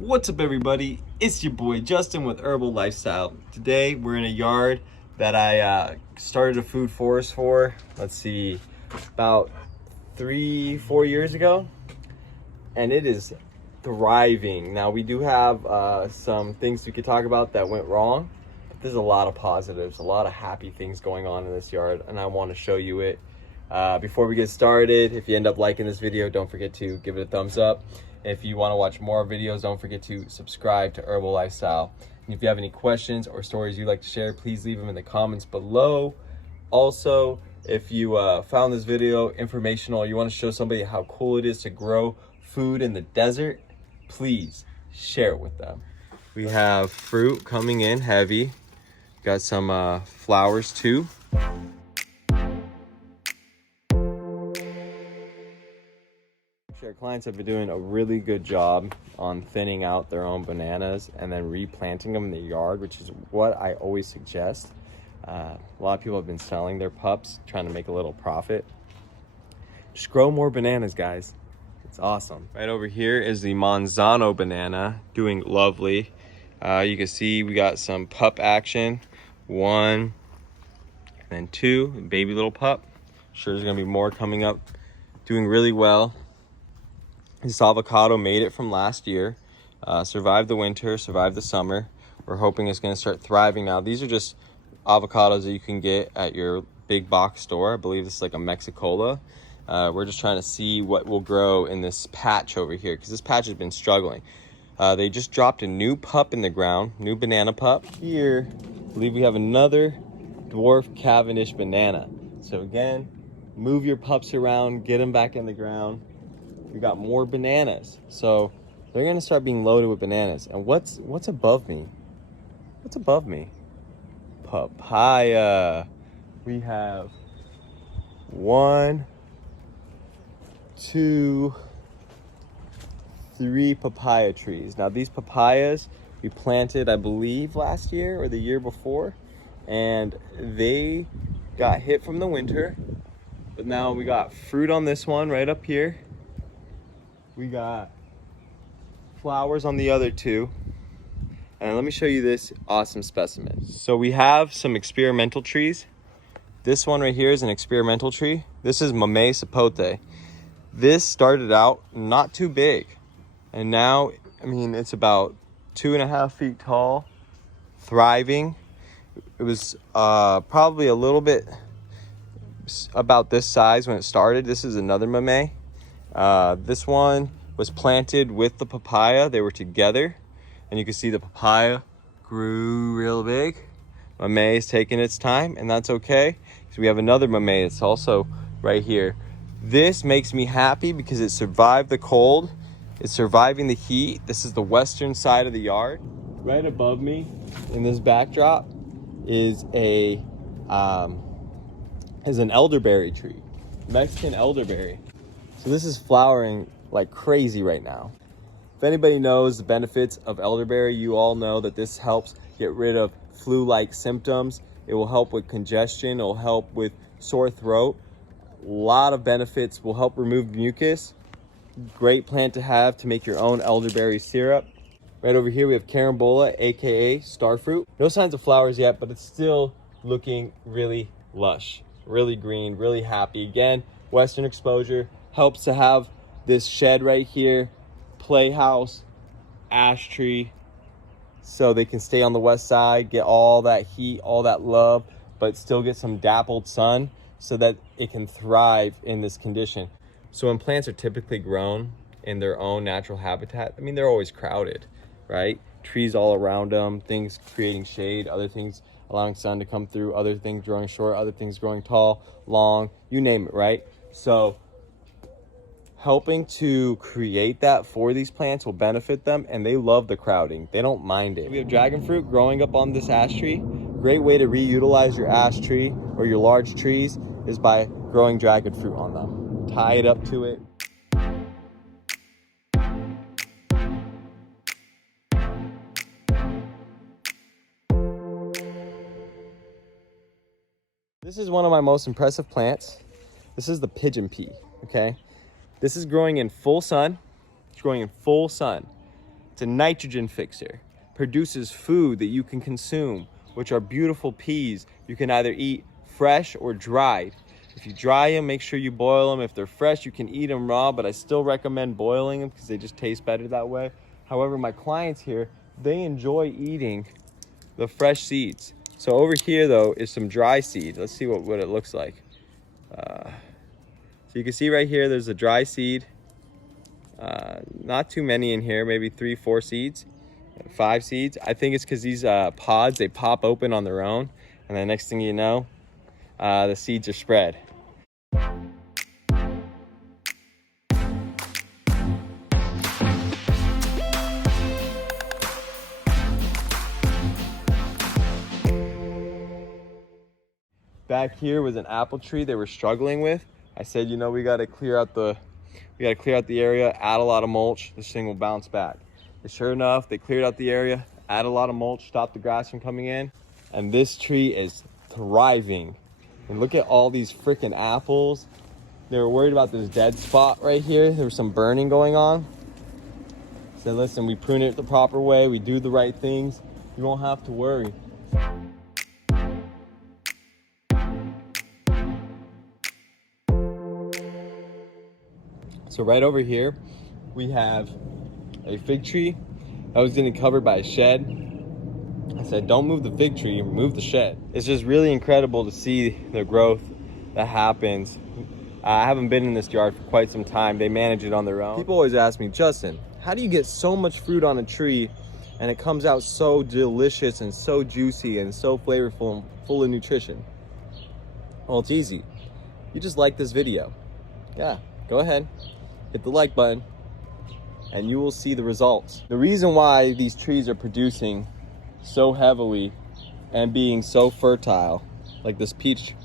What's up, everybody? It's your boy Justin with Herbal.Lyf.styl. Today we're in a yard that I started a food forest for, let's see, about 3-4 years ago, and it is thriving. Now we do have some things we could talk about that went wrong, but there's a lot of positives, a lot of happy things going on in this yard, and I want to show you it. Before we get started, if you end up liking this video, don't forget to give it a thumbs up. If you want to watch more videos, don't forget to subscribe to Herbal.Lyf.styl. And if you have any questions or stories you'd like to share, please leave them in the comments below. Also, if you found this video informational, or you want to show somebody how cool it is to grow food in the desert, please share it with them. We have fruit coming in heavy. Got some flowers too. Our clients have been doing a really good job on thinning out their own bananas and then replanting them in the yard, which is what I always suggest. A lot of people have been selling their pups, trying to make a little profit. Just grow more bananas, guys. It's awesome. Right over here is the Manzano banana, doing lovely. You can see we got some pup action. 1 and then 2, baby little pup. Sure there's gonna be more coming up, doing really well. This avocado made it from last year, survived the winter, survived the summer. We're hoping it's going to start thriving now. These are just avocados that you can get at your big box store. I believe this is like a Mexicola. We're just trying to see what will grow in this patch over here, because this patch has been struggling. They just dropped a new pup in the ground, new banana pup. Here, I believe we have another dwarf Cavendish banana. So again, move your pups around, get them back in the ground. We got more bananas, so they're gonna start being loaded with bananas. And what's above me? What's above me? Papaya. We have 1, 2, 3 papaya trees. Now these papayas we planted, I believe, last year or the year before, and they got hit from the winter. But now we got fruit on this one right up here. We got flowers on the other 2. And let me show you this awesome specimen. So we have some experimental trees. This one right here is an experimental tree. This is Mamey sapote. This started out not too big. And now, I mean, it's about 2.5 feet tall, thriving. It was probably a little bit about this size when it started. This is another Mamey. This one was planted with the papaya. They were together, and you can see the papaya grew real big. Mamey is taking its time, and that's okay, because we have another Mamey that's also right here. This makes me happy because it survived the cold. It's surviving the heat. This is the western side of the yard. Right above me in this backdrop is an elderberry tree, Mexican elderberry. So this is flowering like crazy right now. If anybody knows the benefits of elderberry, you all know that this helps get rid of flu-like symptoms. It will help with congestion. It will help with sore throat. A lot of benefits. Will help remove mucus. Great plant to have to make your own elderberry syrup. Right over here we have carambola, aka starfruit. No signs of flowers yet, but it's still looking really lush, really green, really happy. Again, western exposure. Helps to have this shed right here, playhouse, ash tree, so they can stay on the west side, get all that heat, all that love, but still get some dappled sun so that it can thrive in this condition. So when plants are typically grown in their own natural habitat, I mean, they're always crowded, right? Trees all around them, things creating shade, other things allowing sun to come through, other things growing short, other things growing tall, long, you name it, right? So helping to create that for these plants will benefit them, and they love the crowding. They don't mind it. We have dragon fruit growing up on this ash tree. Great way to reutilize your ash tree or your large trees is by growing dragon fruit on them. Tie it up to it. This is one of my most impressive plants. This is the pigeon pea, okay? This is growing in full sun. It's growing in full sun. It's a nitrogen fixer, produces food that you can consume, which are beautiful peas. You can either eat fresh or dried. If you dry them, make sure you boil them. If they're fresh, you can eat them raw, but I still recommend boiling them because they just taste better that way. However, my clients here, they enjoy eating the fresh seeds. So over here though is some dry seed. Let's see what it looks like. So you can see right here, there's a dry seed. Not too many in here, maybe 3-4 seeds, 5 seeds. I think it's because these pods, they pop open on their own, and the next thing you know, the seeds are spread. Back here was an apple tree they were struggling with. I said, you know, we got to clear out the area, add a lot of mulch. This thing will bounce back. And sure enough, they cleared out the area, add a lot of mulch, stop the grass from coming in, and this tree is thriving. And look at all these freaking apples. They were worried about this dead spot right here. There was some burning going on. So listen, we prune it the proper way, we do the right things, you won't have to worry. So right over here, we have a fig tree that was getting covered by a shed. I said, don't move the fig tree, move the shed. It's just really incredible to see the growth that happens. I haven't been in this yard for quite some time. They manage it on their own. People always ask me, Justin, how do you get so much fruit on a tree and it comes out so delicious and so juicy and so flavorful and full of nutrition? Well, it's easy. You just like this video. Yeah, go ahead. Hit the like button and you will see the results. The reason why these trees are producing so heavily and being so fertile, like this peach,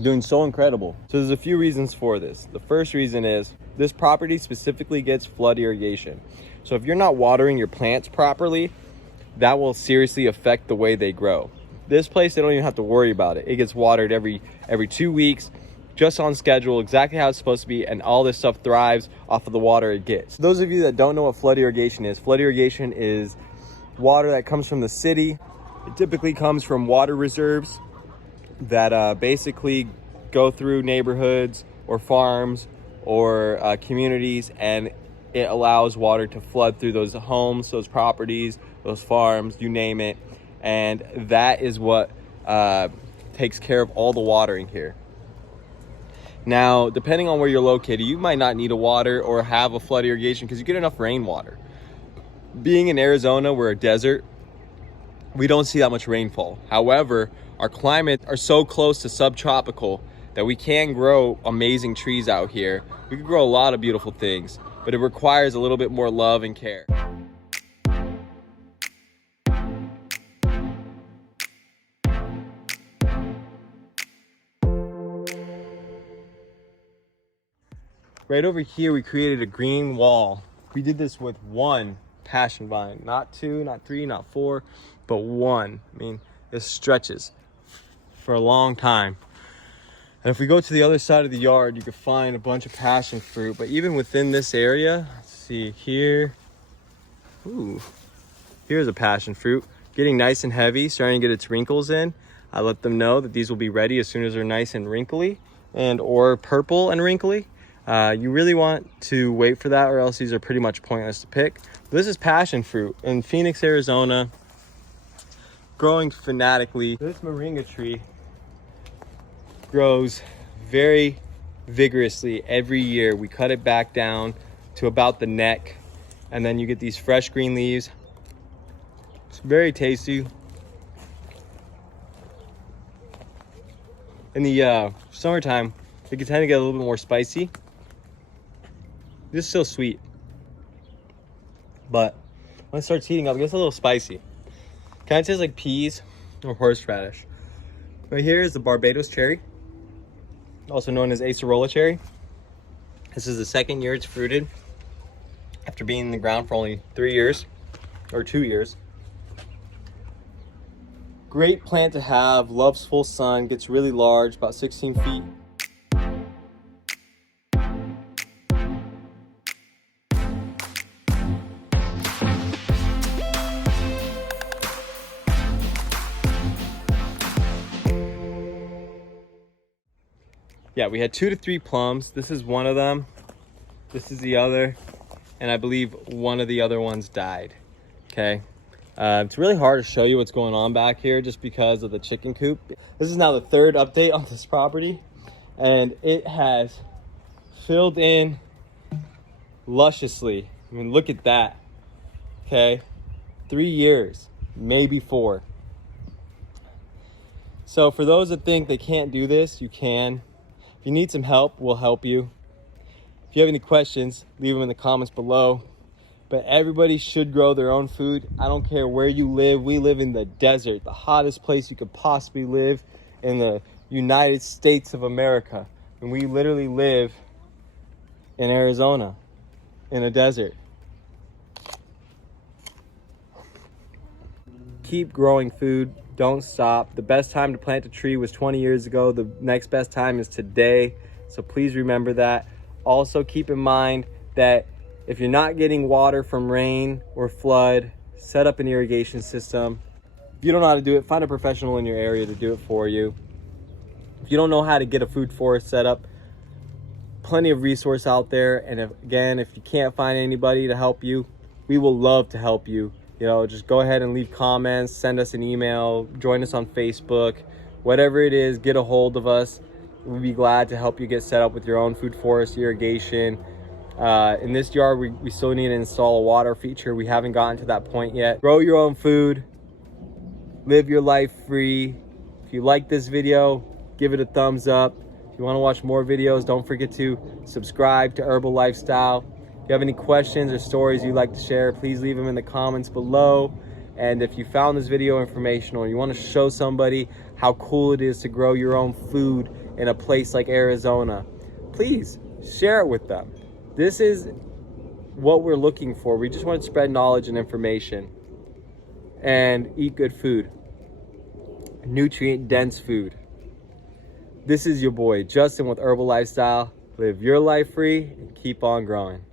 doing so incredible. So there's a few reasons for this. The first reason is this property specifically gets flood irrigation. So if you're not watering your plants properly, that will seriously affect the way they grow. This place, they don't even have to worry about it. It gets watered every 2 weeks. Just on schedule, exactly how it's supposed to be, and all this stuff thrives off of the water it gets. Those of you that don't know what flood irrigation is water that comes from the city. It typically comes from water reserves that basically go through neighborhoods or farms or communities, and it allows water to flood through those homes, those properties, those farms, you name it, and that is what takes care of all the watering here. Now, depending on where you're located, you might not need a water or have a flood irrigation because you get enough rainwater. Being in Arizona, we're a desert, we don't see that much rainfall. However, our climates are so close to subtropical that we can grow amazing trees out here. We can grow a lot of beautiful things, but it requires a little bit more love and care. Right over here, we created a green wall. We did this with one passion vine, not 2, not 3, not 4, but 1. I mean, this stretches for a long time. And if we go to the other side of the yard, you can find a bunch of passion fruit. But even within this area, let's see here. Ooh, here's a passion fruit. Getting nice and heavy, starting to get its wrinkles in. I let them know that these will be ready as soon as they're nice and wrinkly or purple and wrinkly. You really want to wait for that, or else these are pretty much pointless to pick. This is passion fruit in Phoenix, Arizona, growing fanatically. This moringa tree grows very vigorously every year. We cut it back down to about the neck, and then you get these fresh green leaves. It's very tasty. In the summertime, it can tend to get a little bit more spicy. This is still sweet, but when it starts heating up, it gets a little spicy. Kind of tastes like peas or horseradish. Right here is the Barbados cherry, also known as acerola cherry. This is the second year it's fruited after being in the ground for only 3 years or 2 years. Great plant to have, loves full sun, gets really large, about 16 feet. Yeah, we had 2 to 3 plums. This is one of them. This is the other. And I believe one of the other ones died. Okay. It's really hard to show you what's going on back here just because of the chicken coop. This is now the 3rd update on this property, and it has filled in lusciously. I mean, look at that. Okay. 3 years, maybe 4. So for those that think they can't do this, you can. If you need some help, we'll help you. If you have any questions, leave them in the comments below. But everybody should grow their own food. I don't care where you live. We live in the desert, the hottest place you could possibly live in the United States of America. And we literally live in Arizona, in a desert. Keep growing food. Don't stop. The best time to plant a tree was 20 years ago. The next best time is today. So please remember that. Also keep in mind that if you're not getting water from rain or flood, set up an irrigation system. If you don't know how to do it, find a professional in your area to do it for you. If you don't know how to get a food forest set up, plenty of resource out there. And if you can't find anybody to help you, we will love to help you. You know, just go ahead and leave comments, send us an email, join us on Facebook, whatever it is, get a hold of us. We'd be glad to help you get set up with your own food forest, irrigation. In this yard, we still need to install a water feature. We haven't gotten to that point yet. Grow your own food, live your life free. If you like this video, give it a thumbs up. If you want to watch more videos, don't forget to subscribe to Herbal.Lyf.styl. If you have any questions or stories you'd like to share, please leave them in the comments below. And if you found this video informational and you want to show somebody how cool it is to grow your own food in a place like Arizona, please share it with them. This is what we're looking for. We just want to spread knowledge and information and eat good food, nutrient dense food. This is your boy Justin with Herbal.Lyf.styl. Live your life free and keep on growing.